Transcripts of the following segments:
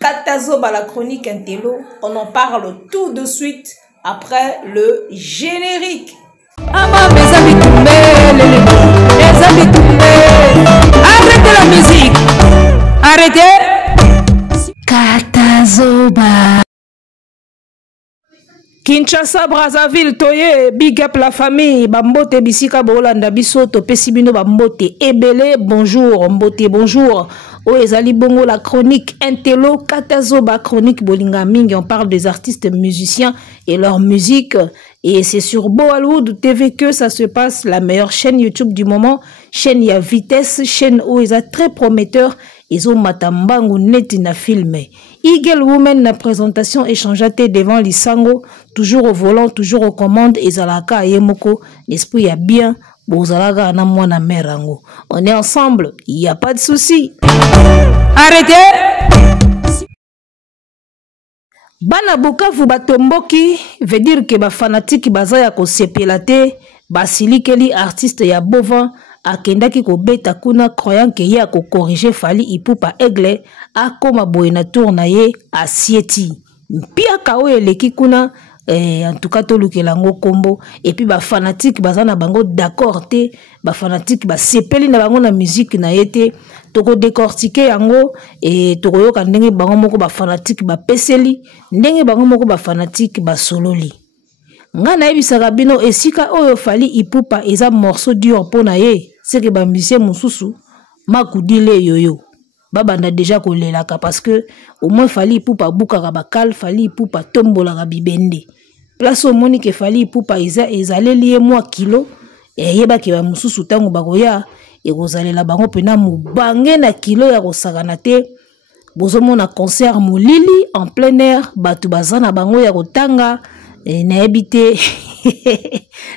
Katazoba, la chronique Intello, on en parle tout de suite après le générique. Arrêtez la musique. Arrêtez. Katazoba. Kinshasa, Brazzaville, Toye, big up la famille, Bambote, Bisika, Bolanda, Bisoto, Pessimino, Bambote, Ebele, bonjour, Mbote, bonjour. Ezali Bongo, la chronique Intello, Katazoba, chronique Bolinga Ming, on parle des artistes musiciens et leur musique. Et c'est sur Bollywood TV que ça se passe, la meilleure chaîne YouTube du moment. Chaîne y a vitesse, chaîne où ils sont très prometteurs. Ils ont matambangu net na filmé. Eagle Woman na présentation échangeate devant l'Isango, toujours au volant, toujours aux commandes. Ezalaka Yemoko, l'esprit y a bien. Bozalaga na mwana merango. On est ensemble, il n'y a pas de souci. Arrêtez. Bana Bukavu batomboki veut dire que ba fanatique bazaya ko sepelate, basilikeli artiste ya Bovin akendaki ko beta kuna croyant que ya ko corriger Fally Ipupa Aigle akoma boye na tour na ye asieti. Pia kawe eleki kuna en tout cas tolukela ngo kombo et puis ba fanatique bazana bango d'accord te, ba fanatique ba sepeli na bango na musique na yete toko décortiquer yango et toko yoka ndenge bango moko ba fanatique ba peseli ndenge bango moko ba fanatique ba sololi nga na yebisaka bino esika oyo Fally Ipupa eza morceau dur pona ye c'est que ba musicien mususu makudile yoyo babanda déjà kolelaka parce que au moins Fally Ipupa bukaka bakal Fally Ipupa tombolaka bibende place au moni que Fally Ipupa ezaleli moi kilo et yeba ke ba mususu tango bakoya et kozalela bango pena mubange na kilo ya kosakana te bozomona concert molili en plein air batu bazana bango ya kotanga na ebité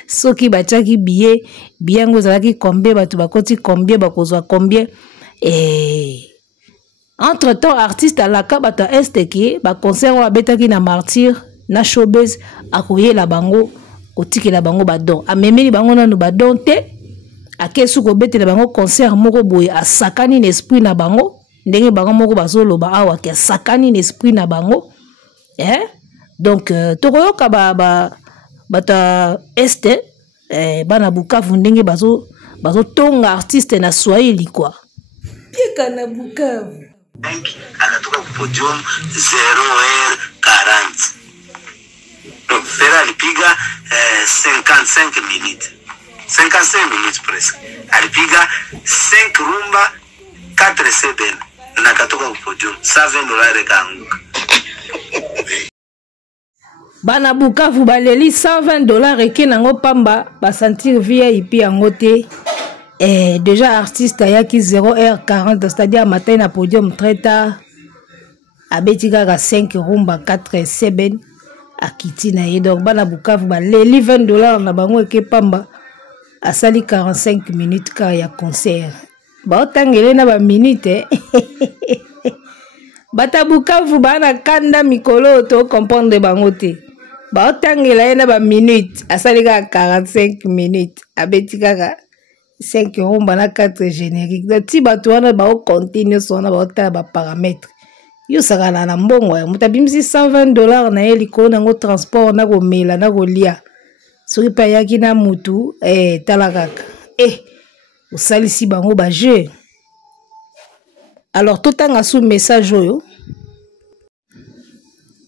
soki bachaki billet biango zalaki combien batu bakoti combien bakozwa combien et entre temps artiste alaka bata esteki ba concert wa betaki na martyr na showbiz akoye la bango kotiki la bango badon amemeli bango nanu badon te akesu ko betela bango concert moko boye asakani n'esprit na bango ndenge bango moko bazoloba awa ke asakani n'esprit na bango donc tokoyoka bata este bana Bukavu ndenge bazo tonga artiste na Swahili quoi pieka na Bukavu anatoka kupodium 0h40 donc Fela alipiga 55 minutes 55 minutes presque alipiga 5 rumba 4 seben na katoka kupodium $120 kaanguka. Bana Bukavu baleli $120 eke nango pamba basentir VIP yango te. Déjà artiste ayaki 0h40 c'est-à-dire matin na podium très tard abeti kaka 5 rumba 4 seben akiti na ye donc bana Bukavu baleli $20 na bango eke pamba asali 45 minutes ka ya concert baotangele na ba minute bata Bukavu bana kanda mikolo to comprendre bango te baotangela ye na ba minute asali kaka 45 minutes abeti kaka 5 rumba na 4 générique donc ti bato wana bao continue sona baotala ba paramètres yo sakana na mbongo ya mutabimisi $120 na ye likolo nango transport na komela na kolia soki pa yaki na mutu tala kaka osalisi bango ba jeu alors totanga sous message oyo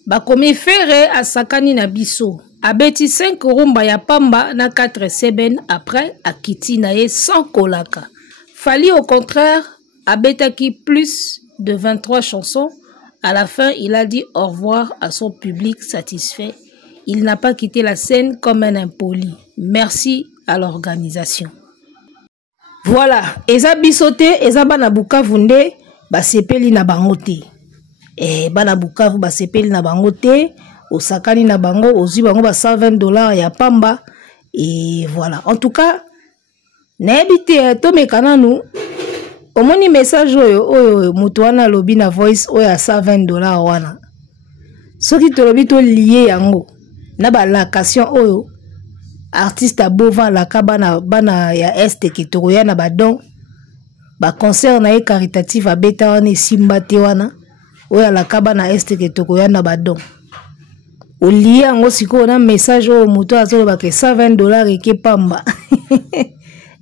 bakomi Fere asakani na biso abeti 5 rumba ya pamba na 4 seben après akiti na ye sans kolaka. Fally au contraire abetaki plus de 23 chansons. À la fin, il a dit au revoir à son public satisfait. Il n'a pas quitté la scène comme un impoli. Merci à l'organisation. Voilà, eza bisote, eza bana Bukavu nde basepeli na bango te. Bana Bukavu basepeli na bango te. Osakani na bango, ozi bango ba $120 ya pamba. Et voilà. En tout cas, naebite tome kananu. Omoni message oyo mutu wana lobi na voice oyo ya $120 wana. Soki tolobi to lié yango. Na ba location oyo. Artiste a Bovin laka bana ya este ki tokoya na ba don. Ba concert na ye caritatif a beta wana simba te wana. oya la kaba na este ke toko ya na badon olia ngo siko na message o moto azolo ba ke $120 eke pamba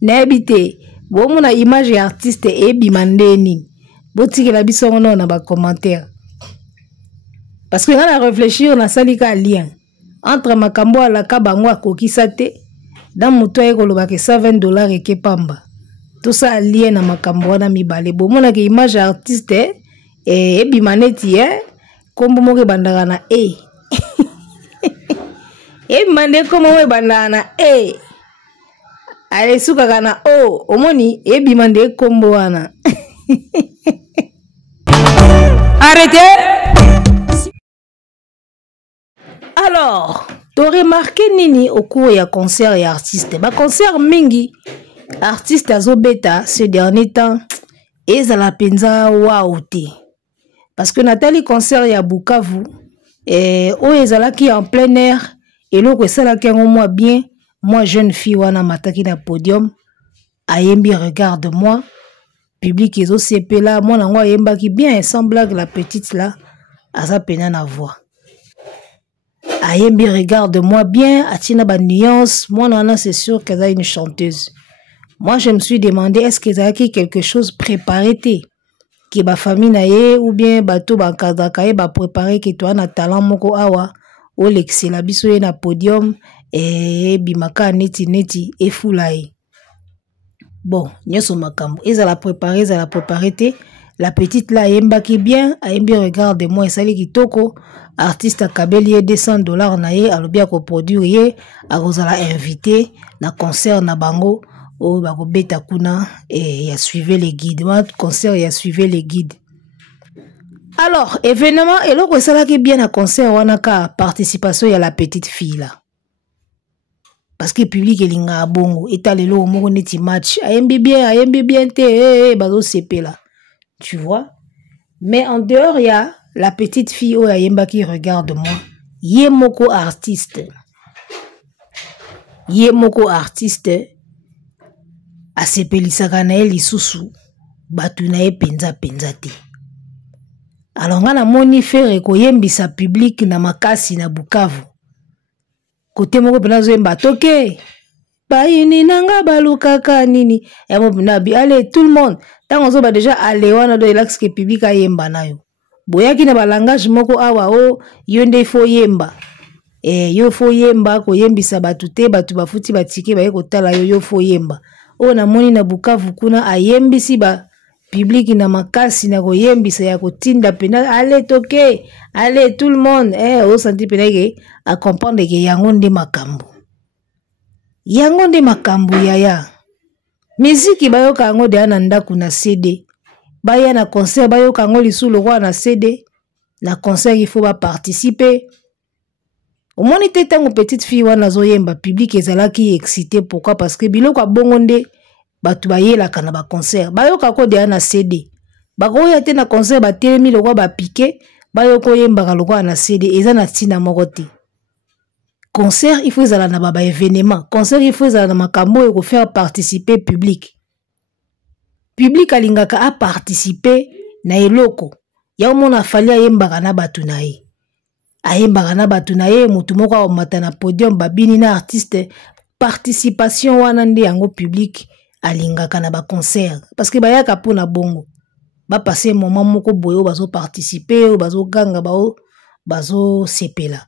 na habité bon na image ya artiste ebima ndeni botikela biso ngono na ba commentaire parce que na réfléchir na salika lien entre makambo ala kabango akokisa te dans moto ekoloba ke $120 eke pamba tout ça lien na makambo na mibale bomona ke image ya artiste ebima neti kombo moko bandaka na ebimande komo we bandaka na ale sukaka na omoni ebimande kombo wana arrêtez. Alors, tu remarqué nini au cours ya concert et artiste? Ba concert mingi artiste azobeta ce dernier temps ezala penza waouh te. Parce que Nathalie concert ya Bukavu o ezalaki en plein air et loko esalaki yango moi bien, moi jeune fille wana mataki na podium ayembi regarde-moi public ezo sepela moi nango ayembaki bien sans blague la petite là aza pena na voix ayembi regarde-moi bien atina ba nuance moi nana c'est sûr qu'elle a une chanteuse. Moi je me suis demandé est-ce qu'elle a quelque chose préparé te ki ba famille na ye ou bien bato ba kadaka ye ba préparer que toi na talent moko awa o l'excella biso ye na podium bimaka neti e fulaye. Bon, nyoso makambo ezala préparer te la petite là yembaki bien ayembi regarde-moi esali kitoko artiste akabeli ye $200 na ye alobi akoproduire ye akozala invité na concert na bango o bakobeta kuna ya suivre les guides concert ya suivre les guides. Alors événement eloko esalaki bien na concert wana ka participation ya la petite fille là parce que public elinga bongo etalelo moko neti match ayembi bien te bazo sepela tu vois. Mais en dehors ya la petite fille o ayemba qui regarde-moi ye moko artiste asepelisaka na ye lisusu batu na ye penza te. Alors nga na moni fere koyembisa public na makasi na Bukavu kote moko pena zoyemba toke bayini nanga balukaka nini mobunabi allez tout le monde tango zo ba déjà aller wana do relax ke public ayemba nayo boyaki na balangage moko awa yo nde fo yemba yo fo yemba koyembisa batu te batu bafuti batike baye kotala yo fo yemba na moni na Bukavu kuna ayembisi ba public na makasi na koyembisa ya kotinda pena allez toke allez tout le monde o senti pena ke a comprendre ke yango nde makambo yaya miziki bayoka yango de na ndaku na CD baya na concert bayoka yango lisu lokwa na CD na concert il faut ba participer au moni te tango petite fille wana zoyemba public ezalaki excité pourquoi parce que biloko abongo nde batu bayelaka na ba concert bayoka ko de na CD bakoya te na concert batelemi lokwa ba piqué bayoko yembaka lokwa na CD eza na tina moko te. Concert il faut ezala na ba événement concert il faut ezala na makambo e ko faire participer public alingaka a participer na eloko ya mona fali ayembaka na batu na ye mutu moko omata na podium babini na artiste participation wana nde yango public alingaka na ba concert parce que bayaka pona bongo ba passer moment moko boyo bazo participer bazo ganga bazo sepela.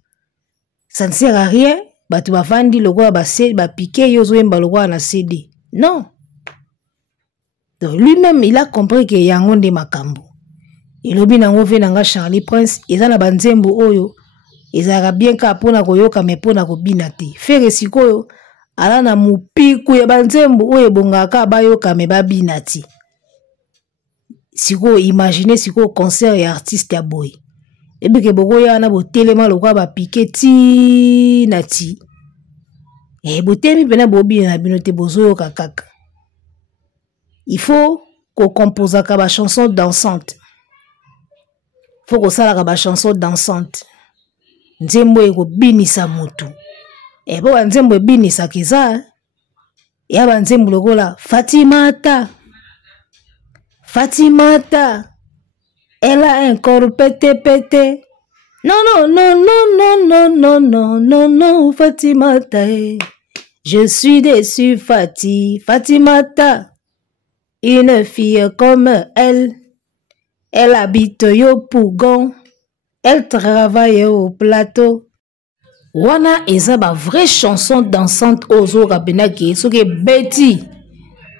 Ça ne sert à rien batu bavandi lokola ba piqué yozo yemba lokola na CD non. Donc lui-même il a compris que yango nde makambo elobi nango ve nanga Charlie Prince eza na banzembo oyo ezaka bien ka pona koyoka me pona kobina te fere sikoyo ala na mupiku ya banzembo oyo bongaka bayoka me babina ti sikoyo imaginer sikoyo concert ya artiste ya boy ebike bokoya na botelema lokwa ba piqué ti na ti botemi pena bobina na bino te bozoyoka kaka. Il faut qu'on compose ba chanson dansante. Faut qu'on sala ba chanson dansante. Nzembo eko binisa mutu. Bo nzembo binisa kiza. Ya ba nzembo lokola Fatimata. Elle a un corps pété. Non, non, non, non, non, non, non, non, non, Fatimata. Je suis déçue, Fatimata. Une fille comme elle. Elle habite au Pougon. Elle travaille au plateau. Wana eza ba vraie chanson dansante ozo rabenaki soki Betty.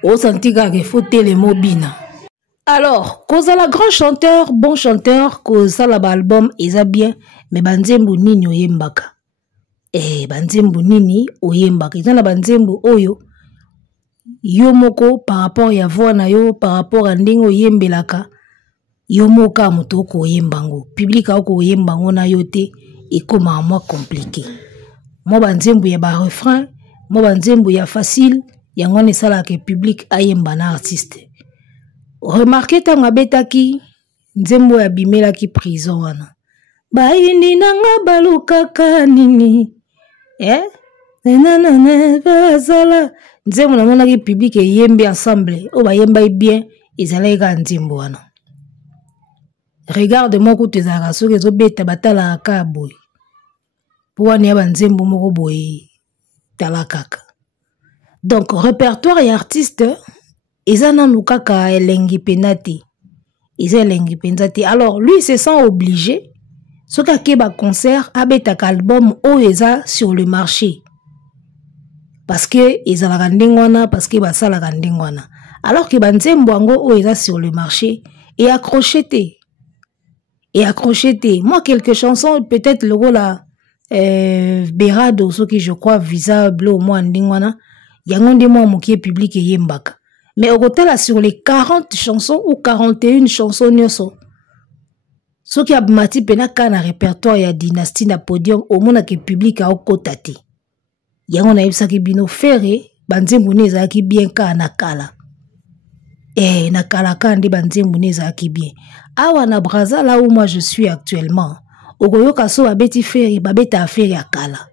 O santika ke fote le mobina. Alors, cause la grand chanteur, bon chanteur, cause la album eza bien, mais banzembu nini oyembaka. Banzembu nini oyembaka. Eza na banzembu oyo yo moko par rapport ya voix na yo, par rapport à ndenge oyembelaka, yo moka moto ko oyembango. Public ko oyembango na yo te ekoma moi compliqué. Mo banzembu ya ba refrain, mo banzembu ya facile, yango ne sala ke public ayemba na artiste. Remarquez tanga betaki nzembo ya bimela ki prison wana. Ba yindi nanga balukaka nini. Nanana bazala nzembo na mona ki public yembe ensemble o ba yemba bien ezala ka nzembo wana. Regarde-moi ko tezaka soki zo beta batala ka boy. Pouani ya banzembo moko boy talakaka. Donc répertoire et artiste Ezana nukaka elengi penati. Elengi penati. Alors lui se sent obligé. Soka keba concert abeta album o eza sur le marché. Parce que ezala kandingwana, parce que basala kandingwana. Alors que banzembo ango o eza sur le marché et accrocheté. Moi quelques chansons peut-être le rôle Berado ce qui je crois visible au moins ndingwana. Yangonde moi mokie public yembaka. Mais au côté là sur les 40 chansons ou 41 chansons nyoso. Ce qui a mati pena kana répertoire ya dynastie na podium au monde que public a okotati. Yango na yebisa ki bino ferre banzembu neza ki bien kana kala. Na kala kandi banzembu neza ki bien. Awa na Braza là où moi je suis actuellement. Okoyoka so babeti ferre babeta affaire ya kala.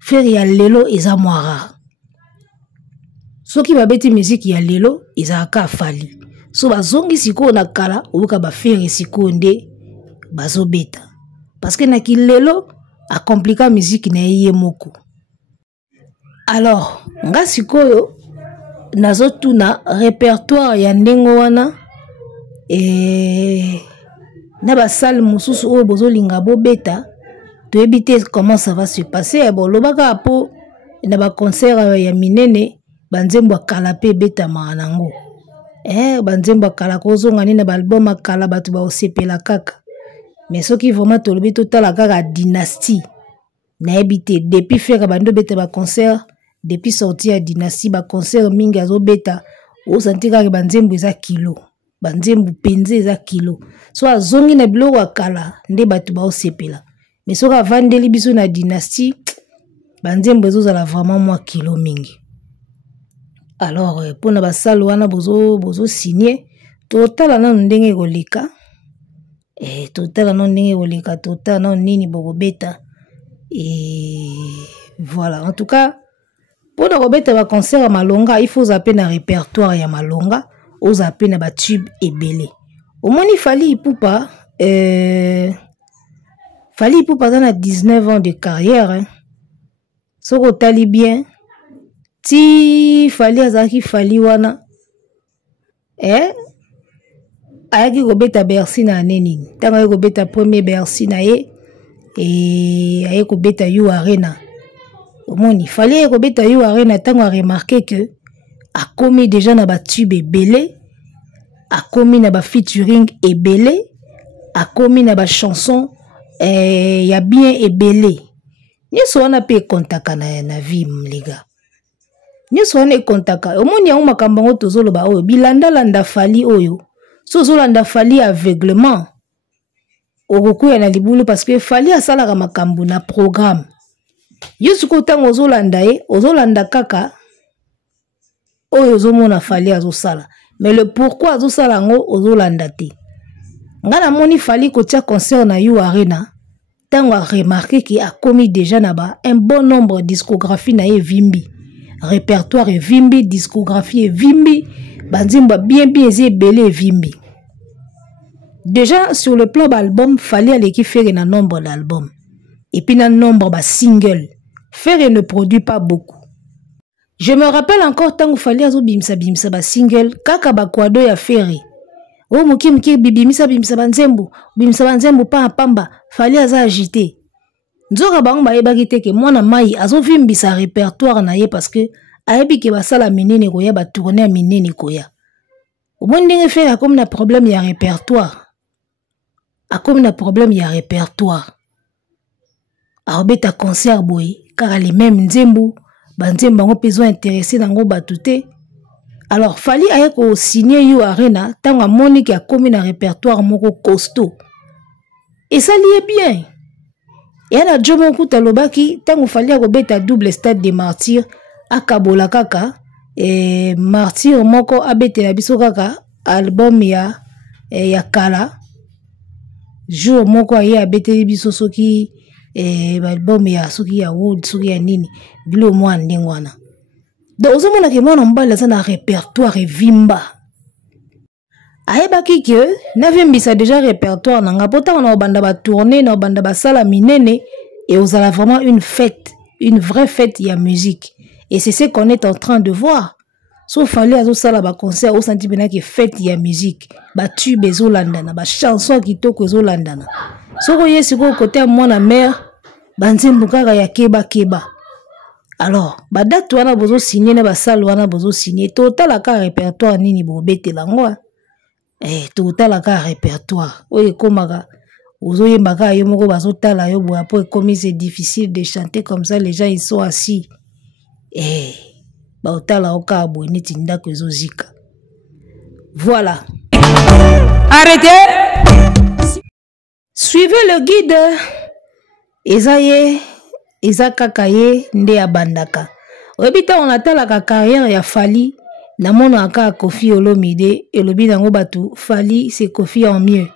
Ferre ya lelo eza moara. Soki babeti musique ya lelo ezaka fali. So bazongi siko na kala oyoka ba faire siko nde bazobeta. Parce que na ki lelo a compliqué musique na yeye moko. Alors, nga sikoyo nazotuna répertoire ya ndengo wana na ba salle mususu oyo bozolinga bobeta to ebite comment ça va se passer. Bon lobaka po na ba concert ya minene banzembo akala pe beta manango. Banzembo akala kozonga ni na album akala batu ba osepela kaka. Mais ce qui vraiment tolobi total kaka dynastie. Na ebite depuis faire bando beta ba concert, depuis sortir ya dynastie ba concert mingi azo beta, o sentika ke banzembo eza kilo. Banzembo penze eza kilo. So azongi na biloko akala nde batu ba osepela. Mais so ka vandeli biso na dynastie, banzembo ezozala vraiment moi kilo mingi. Alors, pour na basalo wana bozo signer, total na ndenge koleka. Total na ndenge koleka, total na nini bokobeta. Voilà, en tout cas, pour na kobeta ba concert à Malonga, il faut zapper na répertoire ya Malonga, ou zapper na ba tube ebele. Au moins il Fally Ipupa, Fally Ipupa na 19 ans de carrière, hein. Soko tali bien. Ti Fally azaki Fally wana ayaki kobeta Bercy na neni tanga ayaki kobeta premier Bercy na ye ayaki kobeta You Arena omoni Fally ayaki kobeta You Arena tanga a remarqué que akomi déjà na ba tube ebele akomi na ba featuring ebele akomi na ba chanson ya bien ebele nyeso wana pe kontaka na vie mlega. Nyeso wana kontaka omoni ya makambo ngo tozoloba oyo bilanda landa Fally oyo so zolanda Fally aveuglement okokuya na libulu parce que Fally asalaka makambo na programme yusuko tango ozolanda kaka oyo ozomona Fally azosala mais le pourquoi azosala ngo ozolanda te ngana moni Fally kotia concert na You Arena tango a remarqué qu'il a commis déjà naba un bon nombre de discographie na ye vimbi. Répertoire vimbi, discographie vimbi, banzimba bien ezi belé vimbi. Déjà sur le plan d'album, fallait aller qui faire un nombre d'albums. Et puis un nombre de singles. Faire ne produit pas beaucoup. Je me rappelle encore tant qu'il fallait azo bimsa ba single kaka ba kwado ya Ferry. O muki bimsa ba nzembo pa pamba fallait aza agité. Nzoka bango ba yebaki te ke mwana mai azo vimbisa répertoire na ye parce que ayebi ke basala minene koya ba tourner minene koya. Au moins ndenge Ferry comme na problème ya répertoire. Comme na problème ya répertoire. Arobeta concert boy car les mêmes nzembo banzembo bango besoin intéressé nango batute. Alors fali aye ko signer yo arena tanga monique a commis na répertoire moko costaud. Et ça lié bien. Et na jomo kuta lobaki tango fali ko beta double stade des martyrs akabola kaka et martyr moko abete la biso kaka album ya kala jour moko aye abete biso soki album ya soki ya wood soki ya nini bilo mwa ndengwana. Donc ozomona ke mwana mbala za na répertoire vimba. Ayebaki ke na vimbisa déjà répertoire nanga pota na obanda ba tourner na obanda ba sala minene et ozala vraiment une fête, une vraie fête ya musique. Et c'est ce qu'on est en train de voir. So fallait azo sala ba concert au senti bena ke fête ya musique, ba tube ezolandana, ba chanson kitoko ezolandana. Soko yesi ko côté mwana mère banzembo kaka ya keba. Alors, date wana bozo signer na basal wana bozo signer total ka répertoire nini bo betela ngwa. Total ka répertoire. Oye komaka ozo yembaka yo moko bazo tala yo bo après comme c'est difficile de chanter comme ça les gens ils sont assis. Ba otala oka bo neti ndako ezo zika. Voilà. Arrêtez. Suivez le guide. Ezaye eza kaka ye nde ya bandaka. Obita on atala ka carrière ya Fally na mona aka Koffi Olomide elobi nango batu Fally c'est Koffi en mieux.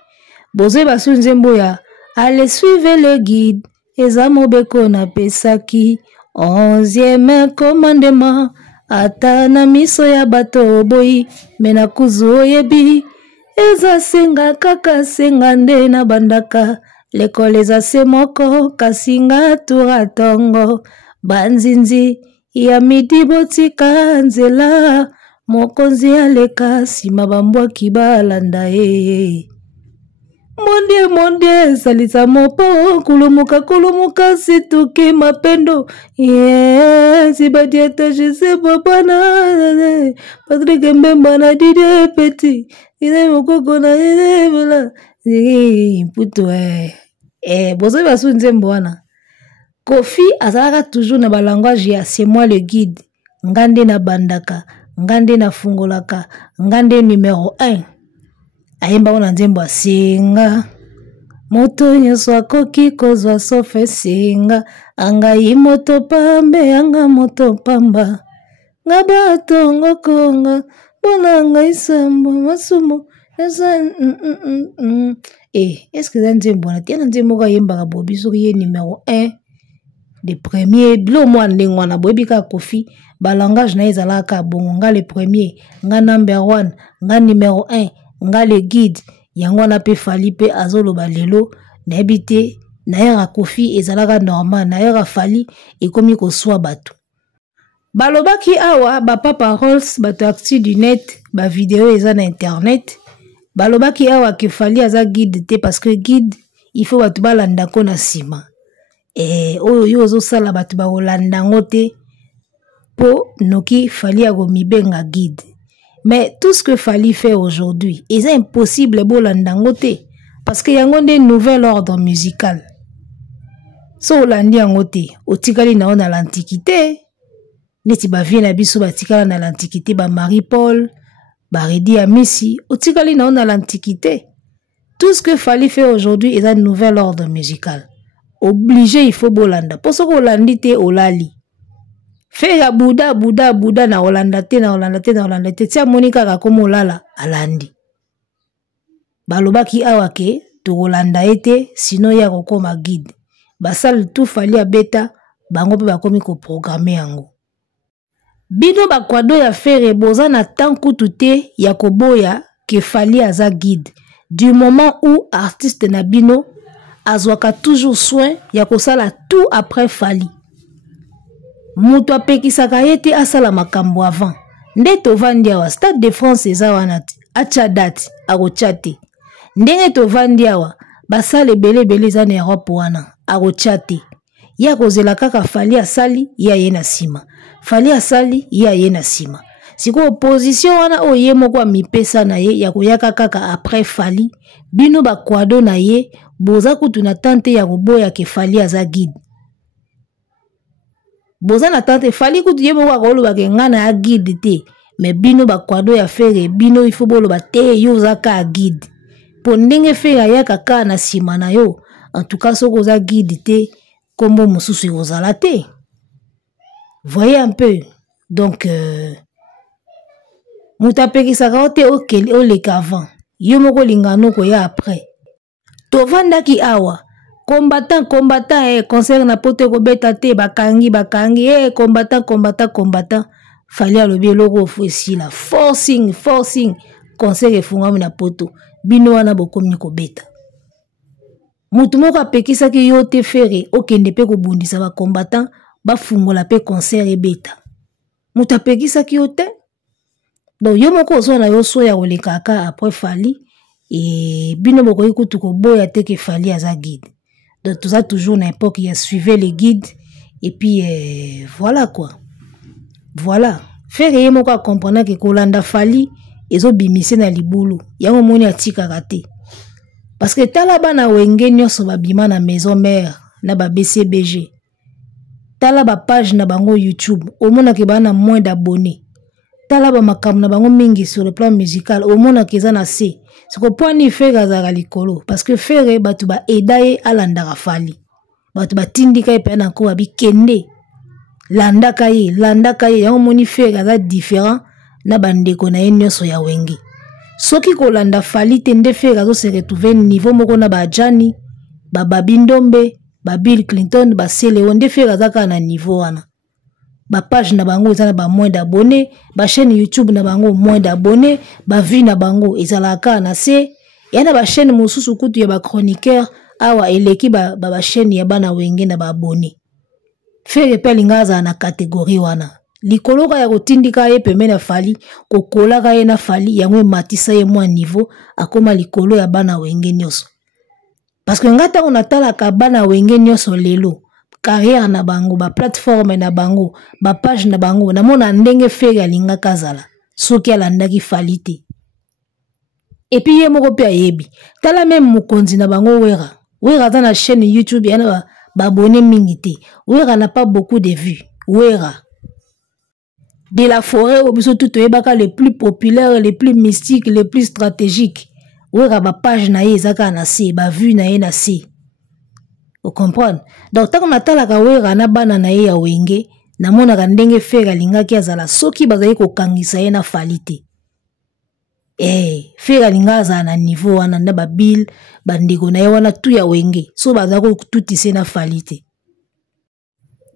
Bozo basu nzembo ya allez suivez le guide eza mobeko na pesaki 11e commandement ata na miso ya bato boyi mena kuzu oyebi eza senga kaka senga nde na bandaka. L'école eza se moko kasinga tura tongo banzinzi ya midi botika nzela mokonzi aleka sima bambwaki balanda ye. Monde salisa mopo kulumuka situki mapendo sibadi attache se babana Patrick Mbemba na Dide Petit ine mokoko na ine bela puto bozo basu nzembo wana Koffi azalaka toujours na balangage ya c'est moi le guide ngande na bandaka ngande na fungolaka ngande numéro 1 ayemba wana nzembo asenga moto nyonso akoki kozwa sofe senga angai moto pambe anga moto pamba nga batongo konga bona ngai sambo masumo est-ce que nzembo na tia nzembo ka yemba bobi soki ye numéro 1 de premier blo moi ndengwana bobi ka Koffi ba langage na ezalaka bongo nga le premier nga number 1 nga numéro 1 nga le guide yango na pe Fally pe azoloba lelo na ebite na yera Koffi ezalaka normal na yera Fally ekomi ko swa bato balobaki awa ba papa Rolls bato actu du net ba vidéo eza na internet balobaki awa ke Fally aza guide te parce que guide il faut bato balanda ko na sima oyo yo zo sala bato ba olanda ngote po noki Fally ago mibenga guide. Mais tout ce que Fally fait aujourd'hui, c'est impossible bolanda ngote parce que yango nde nouvel ordre musical. So olandi ngote, otikali na ona l'antiquité, neti ba vie na biso batikala na l'antiquité ba Marie-Paul, ba Redi Amisi, otikali na ona l'antiquité. Tout ce que Fally fait aujourd'hui est un nouvel ordre musical. Obligé il faut bolanda. Pour ce que olandi te olali. Fait ya Bouddha na Olanda te tia Monica ka komo lala alandi. Balobaki awake to Olanda ete sino ya kokoma guide. Basal tout Fally abeta bango pe bakomi ko programmer yango. Bino bakwado ya Ferry boza na tanku tute ya koboya ke Fally aza guide. du moment où artiste Nabino azwaka toujours soin ya kosala tout après Fali. Mutu apekisaka yete asala makambo avant. Nde tovandi awa Stade de France eza wana acha date akochate. Ndenge tovandi awa basale bele za na Europe wana akochate. Ya kozela kaka Fali asali ya ye na sima. Fali asali ya ye na sima. Siko opposition wana oye moko amipesa na ye ya koyaka kaka après Fali. Bino ba kwado na ye boza kutu na tante ya koboya ke Fali aza guide. Boza na tante Fali kutu ye moko akoloba ke ngana ya guide te. Mais bino ba kwado ya fere bino ifo bolo ba te yo zaka guide. Po ndenge fere ya kaka na sima na yo. En tout cas soko za guide te kombo mususu ozala te. Voyez un peu. Donc mutapekisaka ote okeli oleka avant. Yo moko lingano ko ya après. Tovandaki awa. Combattant, concert na pote ko beta te bakangi, combattant. Fali alobi eloko ofwesi la. Forcing. Concert efungami na poto. Bino wana bokomi ko beta. Mutu moko apekisaki yo te fere okende pe ko bundisa ba combattant ba fungola pe concert e beta. Mutu apekisaki yo te. Donc yo moko ozona yo so ya olekaka après Fali et bino boko ikutu ko boya te ke Fali aza guide. Donc tout ça toujours na époque il a suivi les guides et puis voilà quoi. Voilà. Faire ye moko a comprendre que kolanda Fali ezo bimise na libulu. Yango moni atika kate. Parce que talaba na wenge nyonso babima na maison mère na ba BCBG. Tala ba page na bango YouTube. Omona ke bana moins d'abonnés. Tala ba makambo na bango mingi sur le plan musical. Omona ke za na se. Siko poani fere azaka likolo. Parce que fere batu ba edaye alandaka Fali. Batu ba tindika ye pe na ko abi kende. Landaka ye. Yango moni fere aza différent na bandeko na ye nyonso ya wenge. Soki kolanda Fali tende fere azo se retrouver niveau moko na ba Jani, ba Babindombe, ba Bill Clinton, ba Seleonde fere azaka na niveau wana. Ba page na bango ezana ba moins d'abonnés, ba chaîne YouTube na bango moins d'abonnés, ba vie na bango ezalaka na se, yana ba chaîne mususu kutu ya ba chroniqueur awa eleki ba chaîne ya bana wenge na ba abonnés. Fere pe lingaza na catégorie wana. Likoloka ya kotindika ye pembe na Fali, kokolaka ye na Fali yango matisa ye mwa niveau akoma likolo ya bana wenge nyonso. Parce que ngata on atala ka bana wenge nyonso lelo. Carrière na bango, ba plateforme na bango, ba page na bango, na mona ndenge fere alinga kazala. Soki alandaki Fali te. Et puis ye moko pe ayebi. Tala même mokonzi na bango wera. Wera ta na chaîne YouTube yana ba abonné mingi te. Wera n'a pas beaucoup de vues. Wera. De la forêt au biso tout ebaka les plus populaires, les plus mystiques, les plus stratégiques. Wera ba page na ye ezaka na se, ba vue na ye na se. Vous comprenez? Donc, tant qu'on a la kawera na bana na ye ya wenge, na mona ndenge fere alingaki azala soki bazali ko kangisa ye na Fali te. Fere alinga azala na niveau wana na ba Bill, bandeko na ye wana tu ya wenge. So bazali ko tutise na Fali te.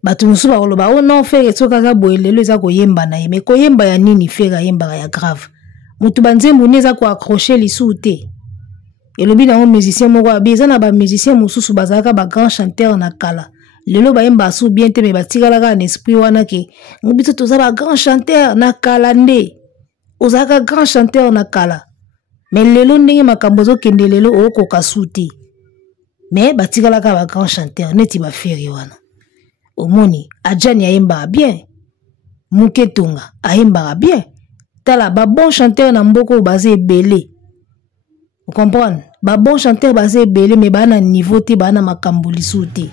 Batu musu bakoloba oh non fere soka za boelelo eza ko yemba na ye, mais ko yemba ya nini fere yemba ya grave. Mutu banzembu neza ko accrocher lisu te. Et le bien musicien moko abizana ba musicien mususu bazaka ba grand chanteur na kala. Lelo ba yemba su bien te me batikala ka en esprit wana ke ngubito toza ba grand chanteur na kala nde. Ozaka grand chanteur na kala. Mais lelo ndenge makambo zo kende lelo oko kasuti. Mais batikala ka ba grand chanteur neti ba feri wana. Omoni ajani ayemba bien. Muketonga ayemba bien. Tala ba bon chanteur na mboko bazé belé. Vous comprenez? Ba bon chanteur basé belé mais ba na niveau te ba na makambo lisuti.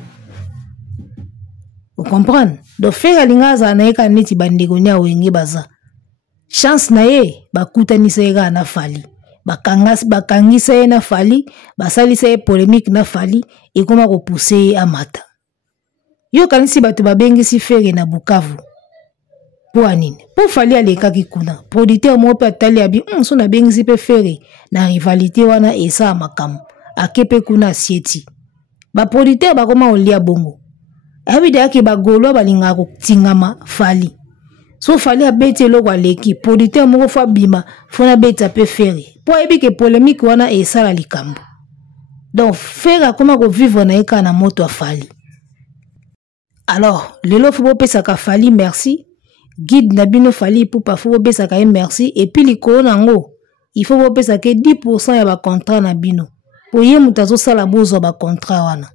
Vous comprenez? Donc faire alinga za na eka neti bandeko nya wenge baza. Chance na ye ba kutanisa eka na Fali. Bakangisa ye na Fali, basalisa ye polémique na Fali et koma ko pousser amata. Yo kanisi batu babengisi fere na Bukavu. Pour anine. Pour Fali alekaki kuna. Producteur mo pe atali abi so na bengisi pe fere na rivalité wana esa makamu. Akepe kuna sieti. Ba producteur ba koma olia bongo. Abi de yake ba golo balinga ko tingama Fali. So fali abeti eloko aleki producteur moko fo bima fona beta pe fere po ebi ke polémique wana esala likambo. Donc fere akoma ko vivre na eka na moto afali. Alors lelo fo pesa ka fali merci guide na bino fali Ipupa fo pesa ka merci et puis likolo nango il faut pesa ke 10% ya ba contrat na bino po ye mutazo sala bozo ba contrat wana.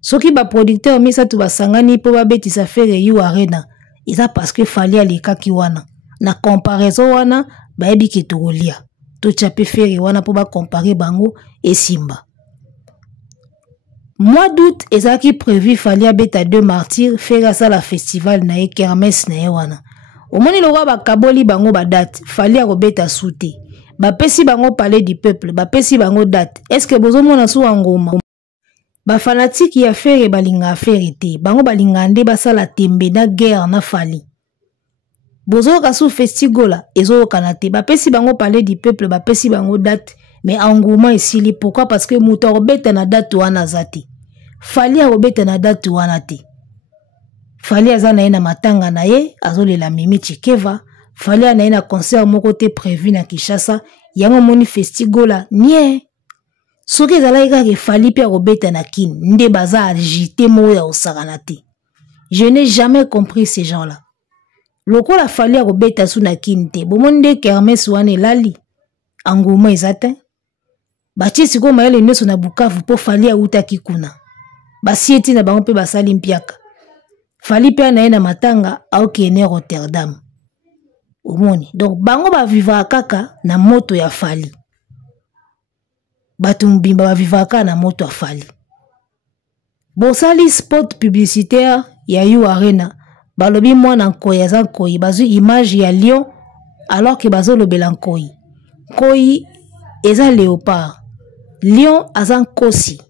Soki ba producteur misa tu basangani po ba betisa fere yu arena eza parce que fali alekaki wana na comparaison wana ba ebi ki tokolia to chape fere wana po ba comparer bango et Simba. Mois d'août ezaki prévu fali abeta 2 martyrs fere ça la festival na kermesse na wana. Omoni lokwa ba kaboli bango ba date fali akobeta souté ba pesi bango palais du peuple ba pesi bango date. Est-ce que bozomona su ngoma ba fanatique ya fere balinga affaire te bango balinga nde basala tembe na guerre na fali bozo ka su festigola ezo kanate ba pesi bango palais du peuple ba pesi bango date mais engouement esili pourquoi parce que muto obeta na date wana zati fali obeta na date wana te fali azana na matanga na ye azolela Mimi Chikeva fali na na concert moko te prévu na Kinshasa yango moni festigola nie. Soki ezalaika ke fali pe robeta na kin nde baza agité mo ya osakana te. Je n'ai jamais compris ces gens-là. Lokola fali robeta su na kin te bomonde kermesse wana elali engouement ezata batie siko mayele neso na Bukavu po fali utaki kuna basieti na bango pe basali mpiaka fali pe na matanga au kene Rotterdam omoni donc bango ba vivra kaka na moto ya fali batu mbimba ba vivaka na moto afali. Bosali spot publicitaire ya yu arena balobi mwana nkoyi aza nkoyi bazu image ya lion alors que bazo lobela nkoyi nkoyi eza léopard lion aza nkosi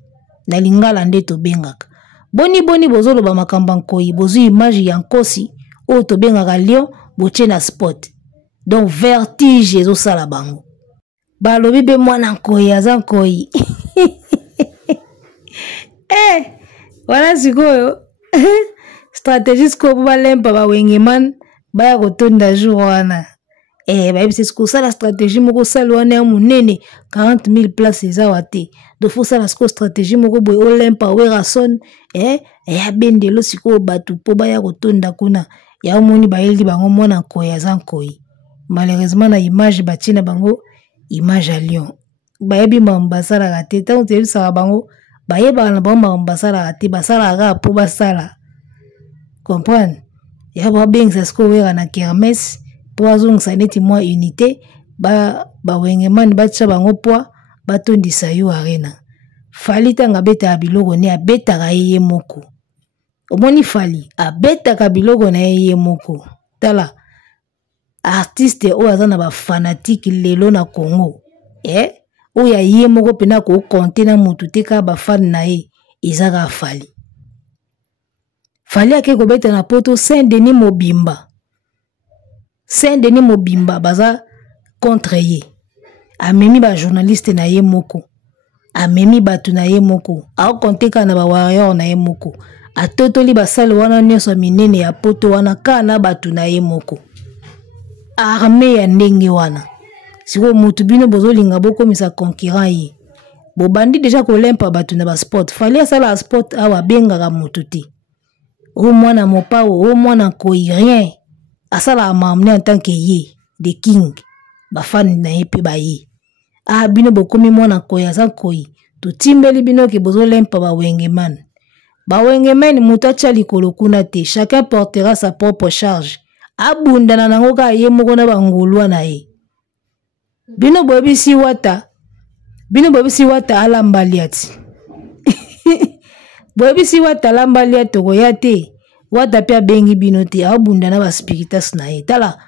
na lingala nde tobengaka boni bozo loba makamba nkoyi bozu image ya nkosi o tobengaka lion boche na spot donc vertige ezo sala bango balobi be mwana nkoyi aza nkoyi wana sikoyo stratégie ko balempa ba wengeman baya kotonda jour wana bayebisi siko sala stratégie moko sala wana ya munene 40,000 places eza wate do fo sala siko stratégie moko boy olempa werason ya bendelo siko batu po baya kotonda kuna ya moni bayeli bango mwana nkoyi aza nkoyi malheureusement na image batina bango image à lion bayebi mambasala rate tant que ça bango bayeba na bango mambasala rate basala ga po basala comprendre ya ba beng ça sko wera na kermesse po azongisa neti mwa unité ba wengeman batcha bango po batondisa yo arena fali tanga beta biloko ne abeta ga ye moko omoni fali abeta ka biloko na ye moko tala artiste o azana ba fanatique lelo na Congo o ya ye moko pena ko compter na mutu te ka ba fan na ye ezaka fali ake ko beta na poto Saint-Denis Mobimba baza contre ye amemi ba journaliste na ye moko amemi batu na ye moko a compter ka na ba warrior na ye moko atotoli basale wana nyoso minene ya poto wana kana batu na ye moko armée ya ndenge wana siko mutu bino bozolinga bokomisa concurrent ye bobandi déjà kolempa batu na ba sport fali asala sport awa bengaka mutu te o mwana mopao o mwana nkoyi rien asala amamne en tant que ye the king ba fan na ye pe ba ye bino bokomi mwana nkoyi aza nkoyi totimbeli bino ke bozolempa ba wengeman mutu atia likolo kuna te chacun portera sa propre charge abundana nango ka ye moko na bangulwa na ye bino boyebisi wata alambali ati boyebisi wata alambali ati tokoya te wata pe abengi bino te abundana ba spiritas na ye tala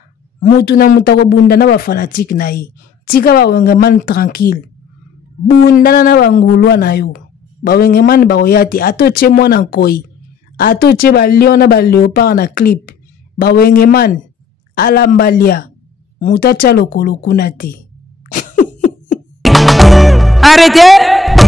mutu na mutu akobundana ba fanatique na ye tika ba wengeman tranquille bundana na bangulwa na yo ba wengeman bakoya te atoche mwana nkoyi atoche ba lion na ba léopard na clip ba wengeman alambalia mutacha lokolo kuna te. Arrêtez!